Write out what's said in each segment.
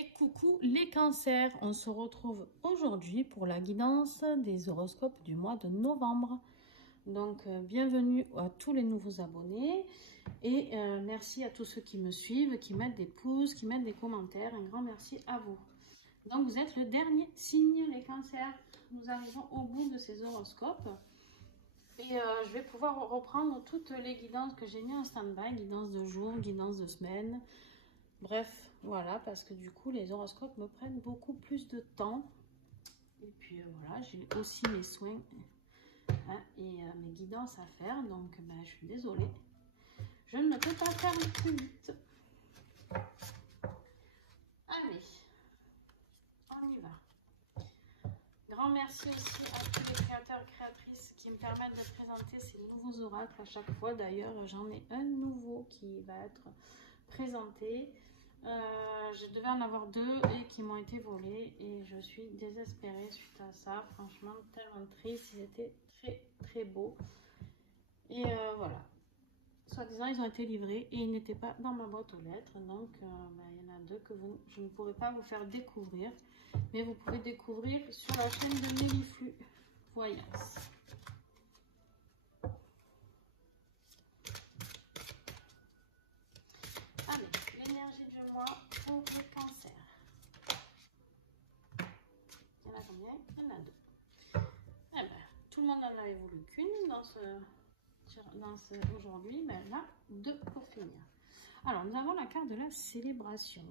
Et coucou les cancers, on se retrouve aujourd'hui pour la guidance des horoscopes du mois de novembre. Donc bienvenue à tous les nouveaux abonnés et merci à tous ceux qui me suivent, qui mettent des pouces, qui mettent des commentaires. Un grand merci à vous. Donc vous êtes le dernier signe les cancers. Nous arrivons au bout de ces horoscopes. Et je vais pouvoir reprendre toutes les guidances que j'ai mis en stand-by, guidance de jour, guidance de semaine. Bref, voilà, parce que du coup, les horoscopes me prennent beaucoup plus de temps. Et puis voilà, j'ai aussi mes soins et mes guidances à faire. Donc, je suis désolée. Je ne peux pas faire plus vite. Allez, on y va. Grand merci aussi à tous les créateurs et créatrices qui me permettent de présenter ces nouveaux oracles à chaque fois. D'ailleurs, j'en ai un nouveau qui va être présenté. Je devais en avoir deux et qui m'ont été volés et je suis désespérée suite à ça. Franchement, tellement triste. Ils étaient très beaux. Et voilà. Soi-disant, ils ont été livrés et ils n'étaient pas dans ma boîte aux lettres. Donc, il y en a deux que je ne pourrai pas vous faire découvrir. Mais vous pouvez découvrir sur la chaîne de Méliflu Voyance. Allez, l'énergie du mois pour le cancer. Il y en a combien? Il y en a deux. Eh ben, tout le monde en avait voulu qu'une aujourd'hui, mais là, deux pour finir. Alors, nous avons la carte de la célébration.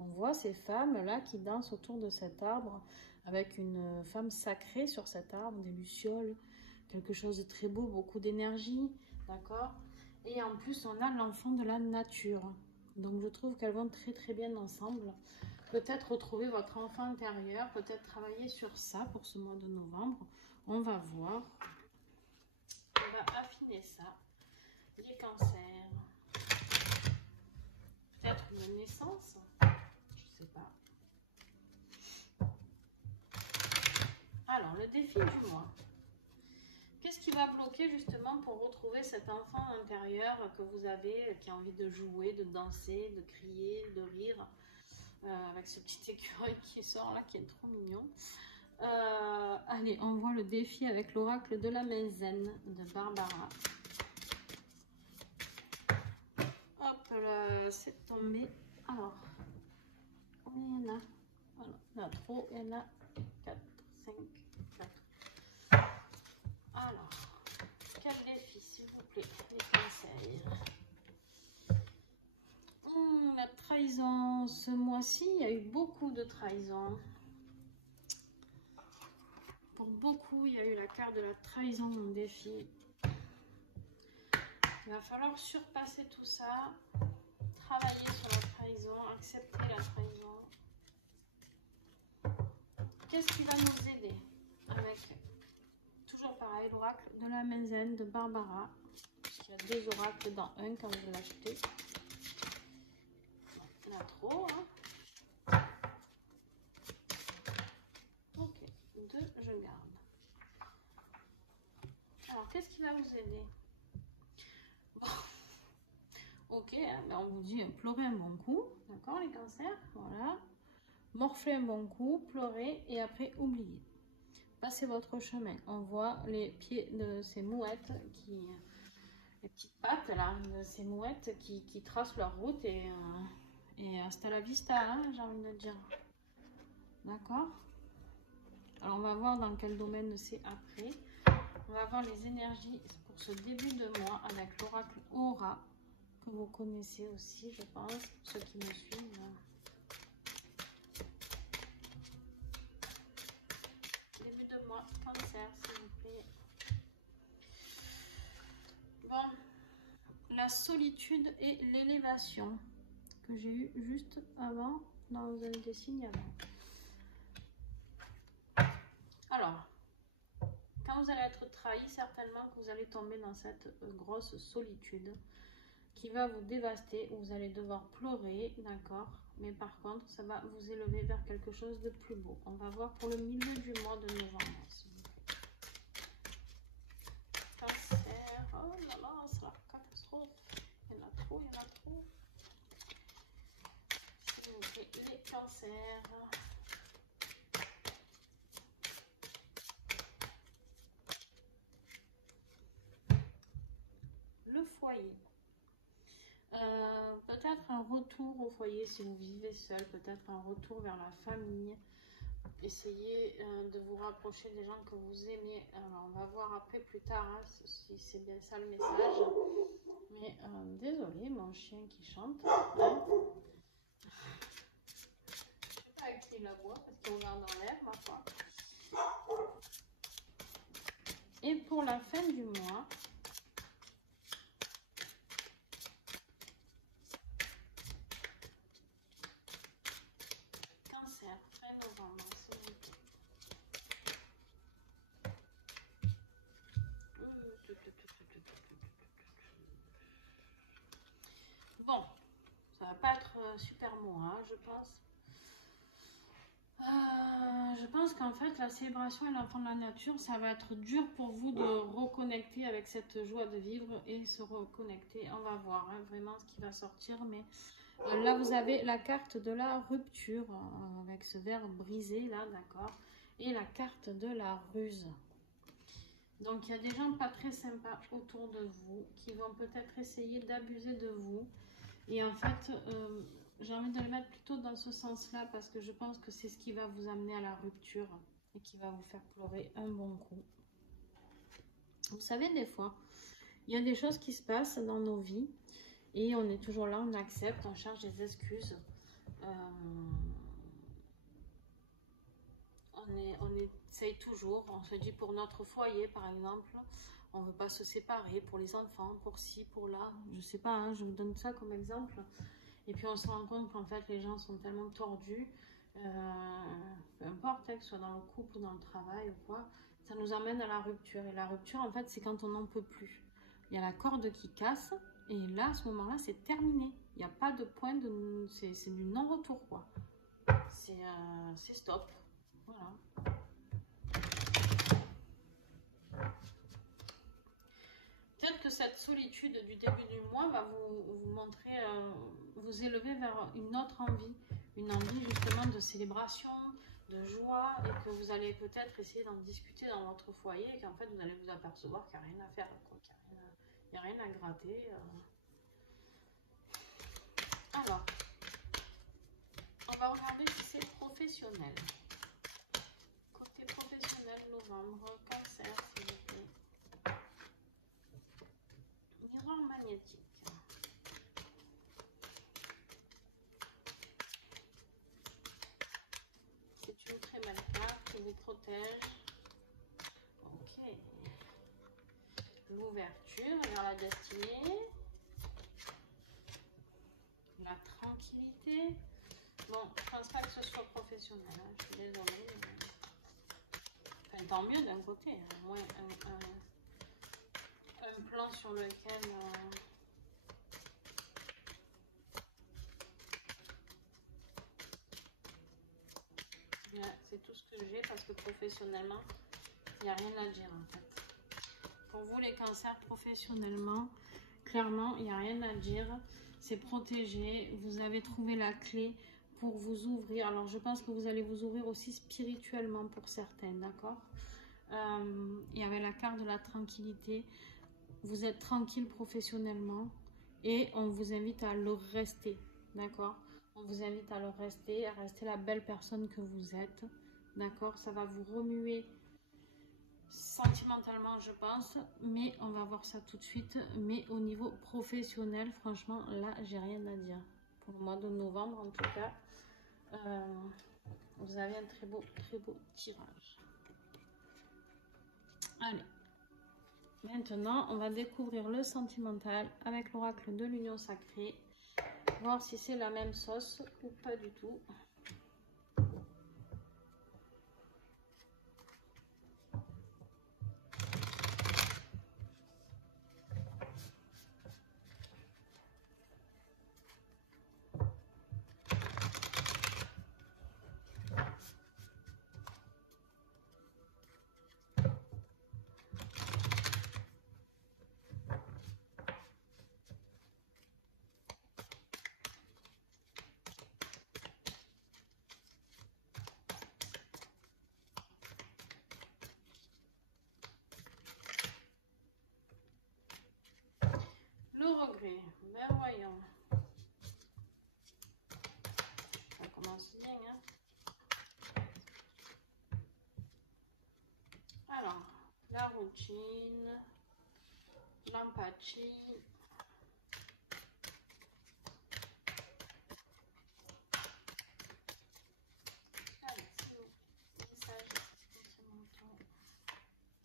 On voit ces femmes-là qui dansent autour de cet arbre avec une femme sacrée sur cet arbre, des lucioles, quelque chose de très beau, beaucoup d'énergie, d'accord? Et en plus, on a l'enfant de la nature. Donc, je trouve qu'elles vont très bien ensemble. Peut-être retrouver votre enfant intérieur, peut-être travailler sur ça pour ce mois de novembre. On va voir. On va affiner ça. Les cancers. Peut-être une naissance. Je sais pas. Alors, le défi du mois. Qu'est-ce qui va bloquer justement pour retrouver cet enfant intérieur que vous avez, qui a envie de jouer, de danser, de crier, de rire, avec ce petit écureuil qui sort là, qui est trop mignon. Allez, on voit le défi avec l'oracle de la main zen de Barbara. Hop là, c'est tombé. Alors, combien il y en a? Voilà, il y en a trop, il y en a 4, 5, 4. Alors, quel défi, s'il vous plaît, les cancers. La trahison, ce mois-ci, il y a eu beaucoup de trahison. Pour beaucoup, il y a eu la carte de la trahison en défi. Il va falloir surpasser tout ça, travailler sur la trahison, accepter la trahison. Qu'est-ce qui va nous aider avec, toujours pareil, l'oracle de la main zen de Barbara. Il y a deux oracles dans un quand vous l'achetez. Il y en a trop, hein. Ok, deux, je garde. Alors, qu'est-ce qui va vous aider? Bon. Ok, on vous dit pleurer un bon coup, d'accord les cancers, voilà. Morfler un bon coup, pleurer et après oublier. Passez votre chemin. On voit les pieds de ces mouettes, les petites pattes là, de ces mouettes qui tracent leur route et hasta la vista, hein, j'ai envie de dire. D'accord? Alors on va voir dans quel domaine c'est après. On va voir les énergies pour ce début de mois avec l'oracle Aura, que vous connaissez aussi, je pense, ceux qui me suivent. Début de mois, cancer, s'il vous plaît. Bon, la solitude et l'élévation que j'ai eu juste avant, dans un des signes avant. Alors, quand vous allez être trahi, certainement que vous allez tomber dans cette grosse solitude qui va vous dévaster, où vous allez devoir pleurer, d'accord? Mais par contre, ça va vous élever vers quelque chose de plus beau. On va voir pour le milieu du mois de novembre, s'il vous plaît. Cancer, oh là là, c'est la catastrophe. Il y en a trop, il y en a trop. S'il vous plaît. les cancers. Le foyer. Peut-être un retour au foyer si vous vivez seul, peut-être un retour vers la famille. Essayez de vous rapprocher des gens que vous aimez. Alors, on va voir après plus tard hein, si c'est bien ça le message. Mais désolé, mon chien qui chante. Hein. Je sais pas à qui il aboie parce qu'il regarde dans l'air, ma foi. Et pour la fin du mois, Cancer, fin novembre, s'il vous plaît. Bon, ça va pas être super mois, hein, je pense. Je pense qu'en fait, la célébration et l'enfant de la nature, ça va être dur pour vous de reconnecter avec cette joie de vivre et se reconnecter. On va voir hein, vraiment ce qui va sortir. Mais là, vous avez la carte de la rupture avec ce verre brisé, là, d'accord. Et la carte de la ruse. Donc, il y a des gens pas très sympas autour de vous qui vont peut-être essayer d'abuser de vous. Et en fait, j'ai envie de le mettre plutôt dans ce sens-là parce que je pense que c'est ce qui va vous amener à la rupture et qui va vous faire pleurer un bon coup. Vous savez, des fois, il y a des choses qui se passent dans nos vies et on est toujours là, on accepte, on cherche des excuses. On essaye toujours, on se dit pour notre foyer par exemple, on ne veut pas se séparer, pour les enfants, pour ci, pour là, je sais pas, hein, je vous donne ça comme exemple. Et puis on se rend compte qu'en fait les gens sont tellement tordus, peu importe, que ce soit dans le couple, dans le travail ou quoi, ça nous amène à la rupture. Et la rupture en fait c'est quand on n'en peut plus. Il y a la corde qui casse et là à ce moment-là c'est terminé. Il n'y a pas de point de... c'est du non-retour quoi. C'est stop. Voilà. Peut-être que cette solitude du début du mois va vous montrer, vous élever vers une autre envie. Une envie justement de célébration, de joie, et que vous allez peut-être essayer d'en discuter dans votre foyer, et qu'en fait vous allez vous apercevoir qu'il n'y a rien à faire, qu'il n'y a rien à gratter. Alors, on va regarder si c'est professionnel. Côté professionnel, novembre, cancer, s'il vous plaît. Miroir magnétique. C'est une très belle carte qui vous protège. Ok. L'ouverture vers la destinée. La tranquillité. Bon, je pense pas que ce soit professionnel. Hein. Je suis désolée. Mais... Enfin, tant mieux d'un côté. Hein. Moins un plan sur lequel... c'est tout ce que j'ai parce que professionnellement, il n'y a rien à dire en fait. Pour vous les cancers professionnellement, clairement, il n'y a rien à dire. C'est protégé. Vous avez trouvé la clé pour vous ouvrir. Alors je pense que vous allez vous ouvrir aussi spirituellement pour certaines, d'accord. Il y avait la carte de la tranquillité. Vous êtes tranquille professionnellement et on vous invite à le rester, d'accord. On vous invite à le rester, à rester la belle personne que vous êtes, d'accord. Ça va vous remuer sentimentalement, je pense, mais on va voir ça tout de suite. Mais au niveau professionnel, franchement, là, j'ai rien à dire. Pour le mois de novembre, en tout cas, vous avez un très beau tirage. Allez. Maintenant, on va découvrir le sentimental avec l'oracle de l'union sacrée. Voir si c'est la même sauce ou pas du tout. coaching, l'empathie,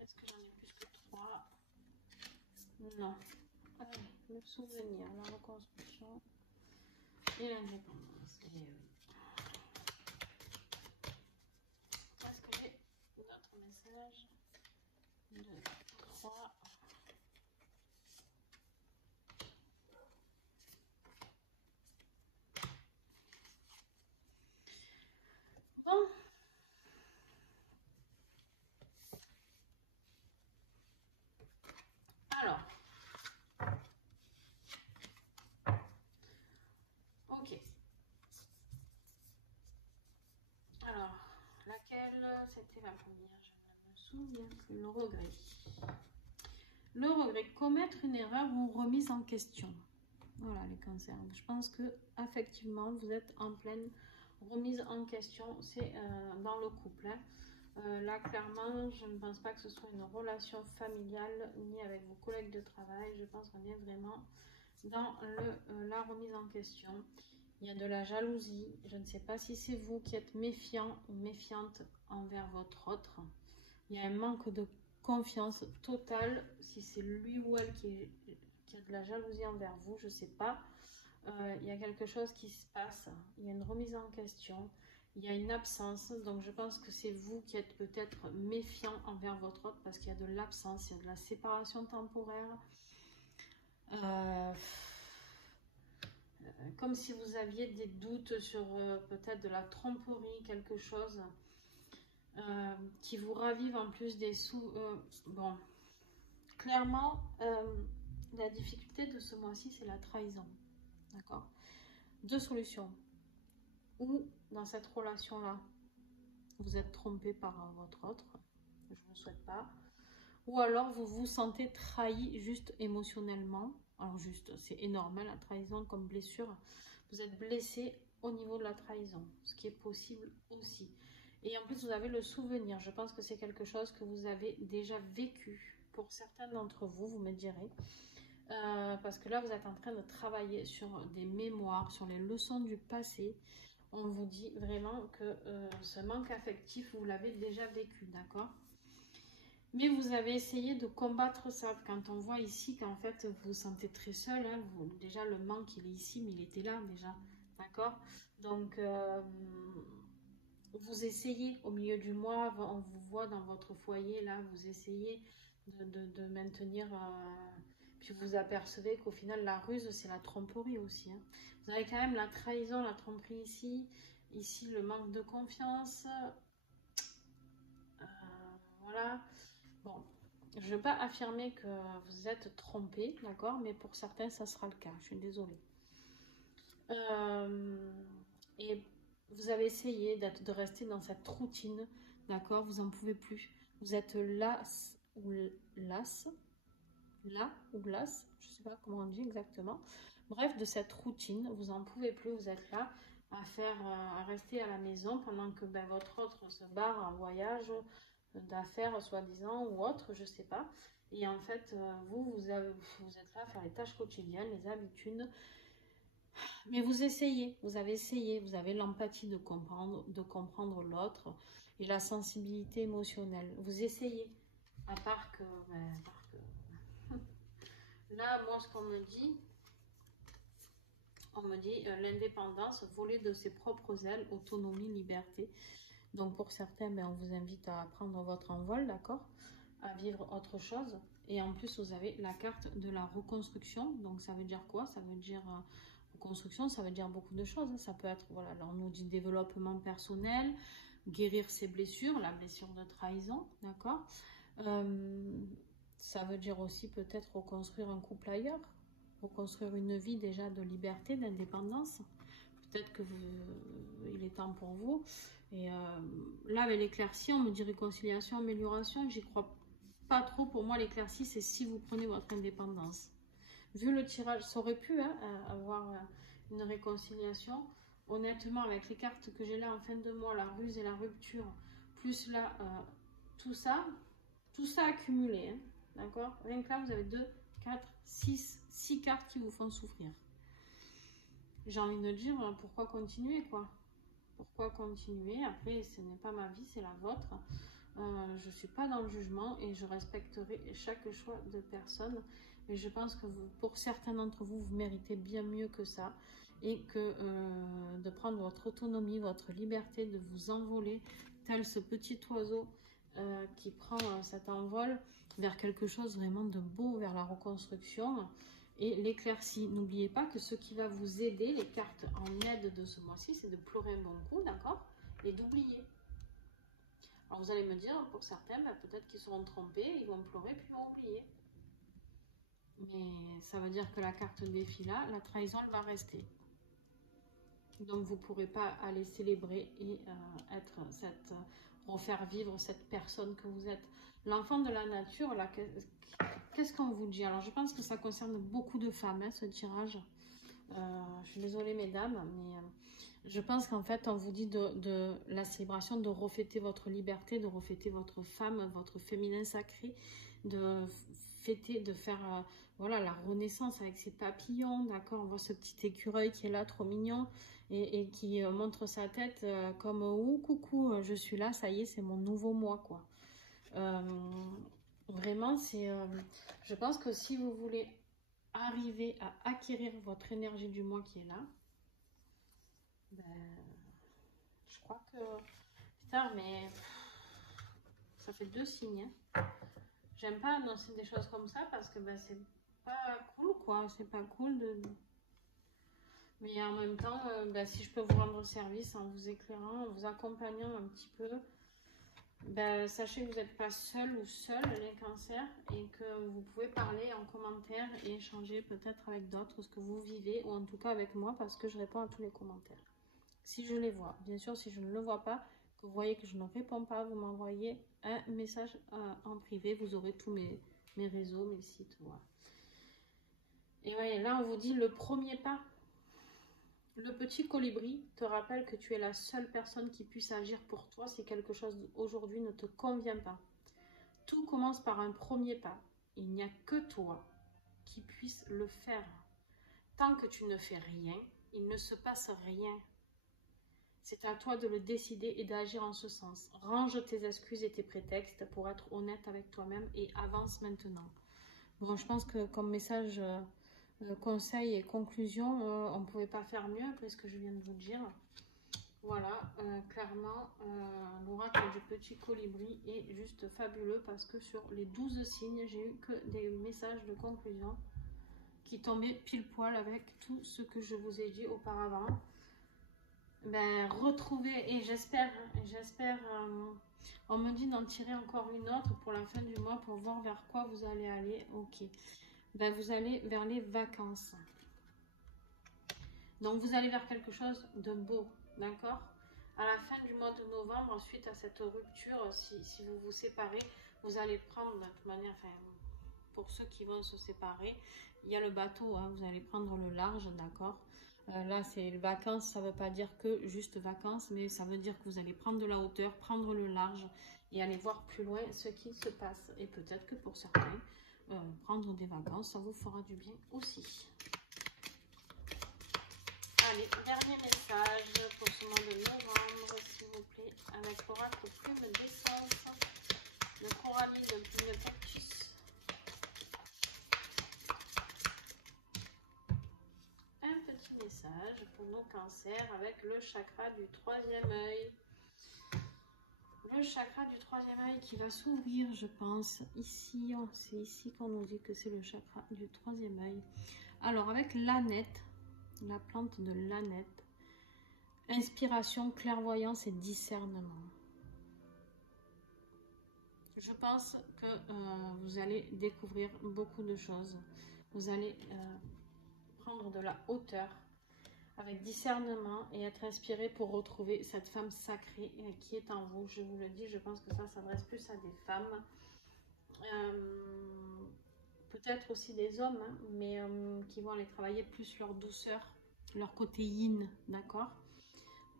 est-ce que j'en ai plus que 3? Non. Allez, le souvenir, la reconstruction et l'indépendance. Est-ce que j'ai d'autres messages? 2, 3. Bon. Alors. Ok. Alors, laquelle c'était la première? Je ne me souviens plus. Le regret. Le regret, commettre une erreur ou remise en question. Voilà les cancers. Je pense que effectivement vous êtes en pleine remise en question. C'est dans le couple. Là clairement, je ne pense pas que ce soit une relation familiale ni avec vos collègues de travail. Je pense qu'on est vraiment dans la remise en question. Il y a de la jalousie. Je ne sais pas si c'est vous qui êtes méfiant ou méfiante envers votre autre. Il y a un manque de confiance totale. Si c'est lui ou elle qui a de la jalousie envers vous, je ne sais pas. Il y a quelque chose qui se passe. Il y a une remise en question. Il y a une absence. Donc je pense que c'est vous qui êtes peut-être méfiant envers votre autre parce qu'il y a de l'absence, il y a de la séparation temporaire. Comme si vous aviez des doutes sur peut-être de la tromperie, quelque chose qui vous ravive en plus des sous. Bon, clairement, la difficulté de ce mois-ci, c'est la trahison. D'accord? Deux solutions. Ou dans cette relation-là, vous êtes trompé par votre autre, je ne le souhaite pas. Ou alors vous vous sentez trahi juste émotionnellement. Alors juste, c'est énorme, hein, la trahison comme blessure. Vous êtes blessé au niveau de la trahison, ce qui est possible aussi. Et en plus, vous avez le souvenir. Je pense que c'est quelque chose que vous avez déjà vécu. Pour certains d'entre vous, vous me direz. Parce que là, vous êtes en train de travailler sur des mémoires, sur les leçons du passé. On vous dit vraiment que ce manque affectif, vous l'avez déjà vécu, d'accord? Mais vous avez essayé de combattre ça. Quand on voit ici qu'en fait, vous vous sentez très seul, hein, déjà le manque, il est ici, mais il était là déjà, d'accord? Donc, vous essayez au milieu du mois, on vous voit dans votre foyer, là, vous essayez de maintenir... puis vous apercevez qu'au final, la ruse, c'est la tromperie aussi. Hein. Vous avez quand même la trahison, la tromperie ici. Ici, le manque de confiance. Voilà. Bon, je ne veux pas affirmer que vous êtes trompé, d'accord? Mais pour certains, ça sera le cas. Je suis désolée. Et vous avez essayé de rester dans cette routine, d'accord? Vous n'en pouvez plus. Vous êtes las ou las. Là ou las, je ne sais pas comment on dit exactement. Bref, de cette routine, vous n'en pouvez plus, vous êtes là à rester à la maison pendant que votre autre se barre en voyage d'affaires soi-disant ou autre, je ne sais pas. Et en fait, vous êtes là à faire les tâches quotidiennes, les habitudes. Mais vous essayez, vous avez l'empathie de comprendre l'autre et la sensibilité émotionnelle. Vous essayez, à part que là, moi, ce qu'on me dit, l'indépendance, voler de ses propres ailes, autonomie, liberté. Donc, pour certains, on vous invite à prendre votre envol, d'accord? À vivre autre chose. Et en plus, vous avez la carte de la reconstruction. Donc, ça veut dire quoi? Ça veut dire reconstruction, ça veut dire beaucoup de choses. Ça peut être, voilà, là, on nous dit développement personnel, guérir ses blessures, la blessure de trahison, d'accord? Ça veut dire aussi peut-être reconstruire un couple ailleurs, reconstruire une vie déjà de liberté, d'indépendance. Peut-être que il est temps pour vous. Et là, avec l'éclaircie, on me dit réconciliation, amélioration. J'y crois pas trop. Pour moi, l'éclaircie, c'est si vous prenez votre indépendance. Vu le tirage, ça aurait pu avoir une réconciliation. Honnêtement, avec les cartes que j'ai là en fin de mois, la ruse et la rupture, plus là, tout ça... Tout ça accumulé, hein, d'accord? Rien que là, vous avez 2, 4, 6 cartes qui vous font souffrir. J'ai envie de dire, pourquoi continuer, quoi? Pourquoi continuer? Après, ce n'est pas ma vie, c'est la vôtre. Je ne suis pas dans le jugement et je respecterai chaque choix de personne. Mais je pense que pour certains d'entre vous, vous méritez bien mieux que ça. Et que de prendre votre autonomie, votre liberté, de vous envoler, tel ce petit oiseau qui prend cet envol vers quelque chose vraiment de beau, vers la reconstruction et l'éclaircie. N'oubliez pas que ce qui va vous aider, les cartes en aide de ce mois-ci, c'est de pleurer un bon coup, d'accord? Et d'oublier. Alors vous allez me dire, pour certains, bah, peut-être qu'ils seront trompés, ils vont pleurer puis ils vont oublier. Mais ça veut dire que la carte défi là, la trahison, elle va rester. Donc vous ne pourrez pas aller célébrer et refaire vivre cette personne que vous êtes. L'enfant de la nature, là, qu'est-ce qu'on vous dit? Alors je pense que ça concerne beaucoup de femmes, hein, ce tirage. Je suis désolée mesdames, mais je pense qu'en fait on vous dit de la célébration, de refêter votre liberté, de refêter votre femme, votre féminin sacré, de fêter, de faire voilà, la renaissance avec ses papillons, d'accord? On voit ce petit écureuil qui est là, trop mignon, et qui montre sa tête comme ouh coucou, je suis là, ça y est, c'est mon nouveau moi, quoi. Vraiment, je pense que si vous voulez arriver à acquérir votre énergie du mois qui est là, ben, je crois que putain, mais ça fait 2 signes, hein. J'aime pas annoncer des choses comme ça parce que ben, c'est pas cool, quoi. C'est pas cool de... Mais en même temps, ben, si je peux vous rendre service en vous éclairant, en vous accompagnant un petit peu, ben, sachez que vous n'êtes pas seul ou seul les cancers et que vous pouvez parler en commentaire et échanger peut-être avec d'autres ce que vous vivez, ou en tout cas avec moi, parce que je réponds à tous les commentaires. Si je les vois, bien sûr, si je ne le vois pas, que vous voyez que je ne réponds pas, vous m'envoyez un message en privé, vous aurez tous mes réseaux, mes sites, voilà. Et voyez, là on vous dit le premier pas. Le petit colibri te rappelle que tu es la seule personne qui puisse agir pour toi si quelque chose aujourd'hui ne te convient pas. Tout commence par un premier pas. Il n'y a que toi qui puisse le faire. Tant que tu ne fais rien, il ne se passe rien. C'est à toi de le décider et d'agir en ce sens. Range tes excuses et tes prétextes pour être honnête avec toi-même et avance maintenant. Bon, je pense que comme message... conseil et conclusion, on ne pouvait pas faire mieux après ce que je viens de vous dire. Voilà, clairement, l'oracle du petit colibri est juste fabuleux parce que sur les 12 signes, j'ai eu que des messages de conclusion qui tombaient pile poil avec tout ce que je vous ai dit auparavant. Ben, retrouver, et j'espère, on me dit d'en tirer encore une autre pour la fin du mois pour voir vers quoi vous allez aller. Ok. Ben, vous allez vers les vacances. Donc, vous allez vers quelque chose de beau, d'accord? À la fin du mois de novembre, suite à cette rupture, si vous vous séparez, vous allez prendre, de toute manière, enfin, pour ceux qui vont se séparer, il y a le bateau, hein, vous allez prendre le large, d'accord? Là, c'est les vacances, ça ne veut pas dire que juste vacances, mais ça veut dire que vous allez prendre de la hauteur, prendre le large et aller voir plus loin ce qui se passe. Et peut-être que pour certains, prendre des vacances, ça vous fera du bien aussi. Allez, dernier message pour ce mois de novembre, s'il vous plaît, avec l'oracle plume d'essence, le coralie de plume cactus. Un petit message pour nos cancers avec le chakra du 3e œil. Le chakra du 3e œil qui va s'ouvrir, je pense, ici. C'est ici qu'on nous dit que c'est le chakra du 3e œil. Alors, avec l'ânette, la plante de l'ânette, inspiration, clairvoyance et discernement. Je pense que vous allez découvrir beaucoup de choses. Vous allez prendre de la hauteur avec discernement et être inspiré pour retrouver cette femme sacrée qui est en vous. Je vous le dis, je pense que ça s'adresse plus à des femmes. Peut-être aussi des hommes, hein, mais qui vont aller travailler plus leur douceur, leur côté yin, d'accord?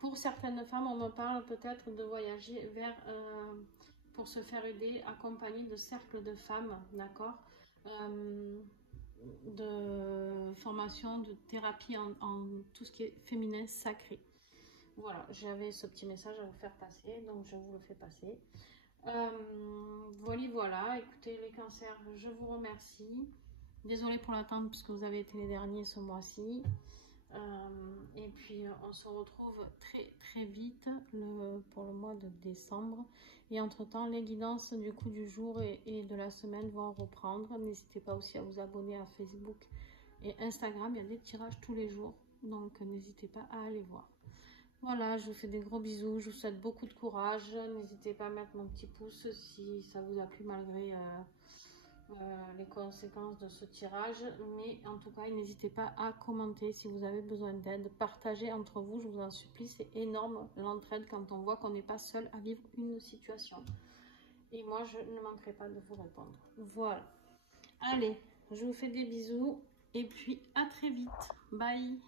Pour certaines femmes, on me parle peut-être de voyager vers pour se faire aider, accompagné de cercles de femmes, d'accord, de formation, de thérapie en tout ce qui est féminin sacré. Voilà, j'avais ce petit message à vous faire passer, donc je vous le fais passer. Voilà, écoutez les cancers, je vous remercie. Désolée pour l'attente parce que vous avez été les derniers ce mois-ci. Et puis on se retrouve très vite pour le mois de décembre. Et entre-temps, les guidances du coup du jour et de la semaine vont reprendre. N'hésitez pas aussi à vous abonner à Facebook et Instagram. Il y a des tirages tous les jours, donc n'hésitez pas à aller voir. Voilà, je vous fais des gros bisous, je vous souhaite beaucoup de courage. N'hésitez pas à mettre mon petit pouce si ça vous a plu malgré les conséquences de ce tirage. Mais en tout cas, n'hésitez pas à commenter si vous avez besoin d'aide. Partagez entre vous, je vous en supplie, c'est énorme l'entraide quand on voit qu'on n'est pas seul à vivre une situation. Et moi, je ne manquerai pas de vous répondre. Voilà. Allez, je vous fais des bisous et puis à très vite. Bye.